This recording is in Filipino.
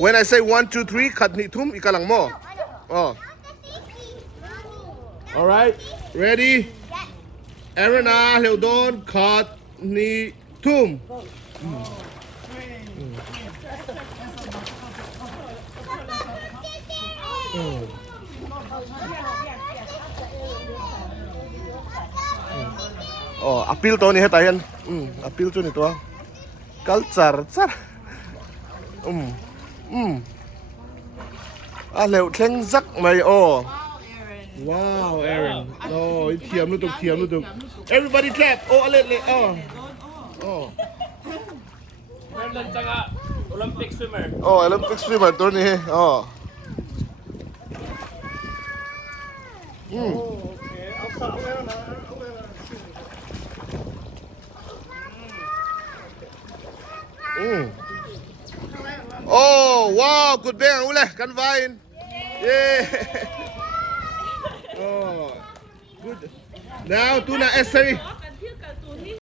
When I say 1, 2, 3, cut hnih thum, ikalang mo. Oh. Alright, ready? Aaron hleuh don, cut hnih thum. Oh, appeal to ni hetayan. Appeal to nito ah. Culture, sar. Hleuh theng zak mai oh. Wow, Aaron. Oh, thiam lutuk, thiam lutuk. Everybody clap. Oh, alit. Oh. Oh. Meron tsaka Olympic swimmer. Oh, Olympic swimmer to ni. Oh. Oh, wow, good bang ule kan vain. Yeah. Oh. Good. Now tuna essay.